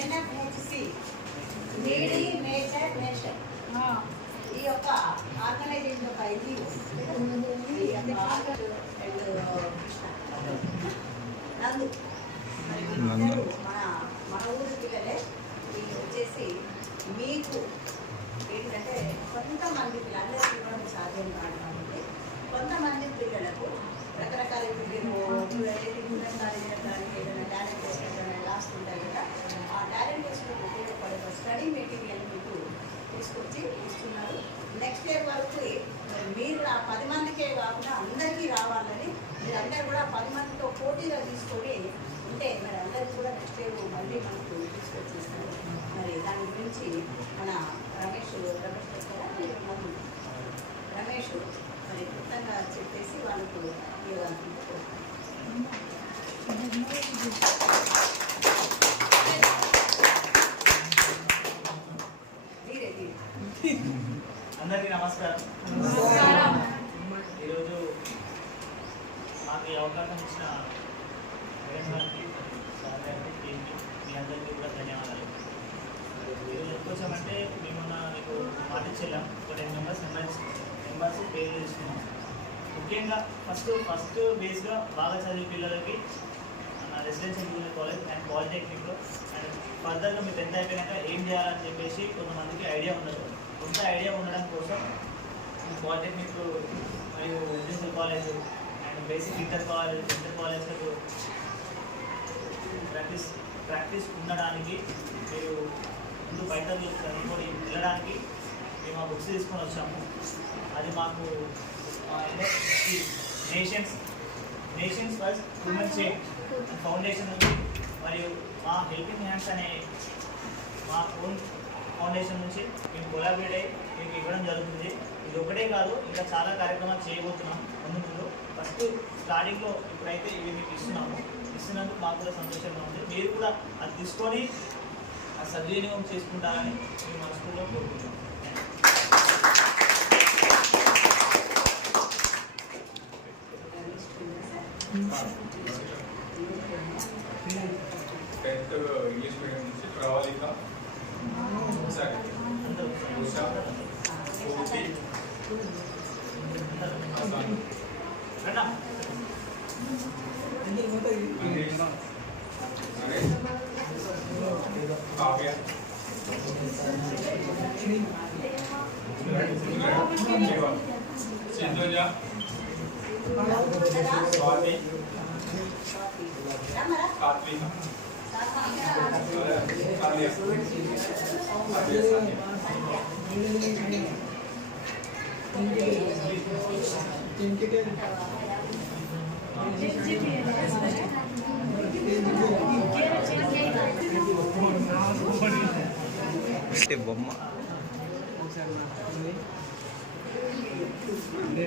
ఎన్ఎఫ్హెచ్సి needy nature nation ఈ యొక్క organisation యొక్క ఇది నందు మరి మన ఊరి పిల్లలే వీళ్ళు వచ్చేసి మీకు ఏంటంటే కొంతమంది పిల్లలందరికీ ఇవ్వడం సాధ్యం కాదు కాబట్టి కొంతమంది పిల్లలకు రకరకాల కాలేజీలకు ఏదైనా టాలెంట్ టెస్ట్ లాస్ట్ ఉంటాయి కదా ఆ టాలెంట్ టెస్ట్లో ఉపయోగపడే స్టడీ మెటీరియల్ మీకు తీసుకొచ్చి ఇస్తున్నారు. నెక్స్ట్ ఇయర్ వరకు మీరు ఆ 10 మందికే కాకుండా అందరికీ రావాలని మీరందరూ కూడా 10 మందితో పోటీగా తీసుకొని ఉంటే మరి అందరికీ కూడా నెక్స్ట్ ఇయర్ మళ్ళీ మనకు తీసుకొచ్చిస్తారు. మరి దాని గురించి మన రమేష్ మరి క్లుప్తంగా చెప్పేసి వాళ్ళకు అందరికీ నమస్కారం. ఈరోజు మాకు ఈ అవకాశం ఇచ్చిన గారికి సార్ గారికి టీంకి మీ అందరికీ కూడా ధన్యవాదాలు. ఈరోజు ఎందుకోసమంటే మేము మీకు మాట ఇచ్చేలాం ఒక 10 మెంబర్స్ పేరు తీసుకున్నాం. ముఖ్యంగా ఫస్ట్ బేస్గా బాగా చదివే పిల్లలకి రెసిడెన్షియల్ ఇంజనీరింగ్ కాలేజ్ అండ్ పాలిటెక్నిక్లో అండ్ ఫర్దర్గా మీరు 10th అయిపోయాక ఏం చేయాలని చెప్పేసి కొంతమందికి ఐడియా ఉండదు. కొంత ఐడియా ఉండడం కోసం పాలిటెక్నిక్ మరియు residential college and basic inter కాలేజ్లకు ప్రాక్టీస్ ఉండడానికి మీరు ముందు బయటకు చదువుకొని వెళ్ళడానికి మేము ఆ బుక్స్ తీసుకొని వచ్చాము. అది మాకు nations first human change foundation నుంచి మరియు మా హెల్పింగ్ హ్యాండ్స్ అనే మా ఓన్ ఫౌండేషన్ నుంచి మేము కొలాబరేట్ అయ్యి మీకు ఇవ్వడం జరుగుతుంది. ఇది ఒకటే కాదు, ఇంకా చాలా కార్యక్రమాలు చేయబోతున్నాం ముందు. ఫస్ట్ స్టార్టింగ్లో ఇప్పుడైతే ఇవి మీకు ఇస్తున్నందుకు మాకు కూడా సంతోషంగా ఉంది. మీరు కూడా అది తీసుకొని ఆ సద్వినియోగం చేసుకుంటారని మేము మన స్కూల్లో కోరుకుంటున్నాం. ఇంగ్లీష్ మీడియం నుంచి ప్రవాళిక కావ్య సింధుజ స్వాతి కార్తీక బొమ్మ అంటే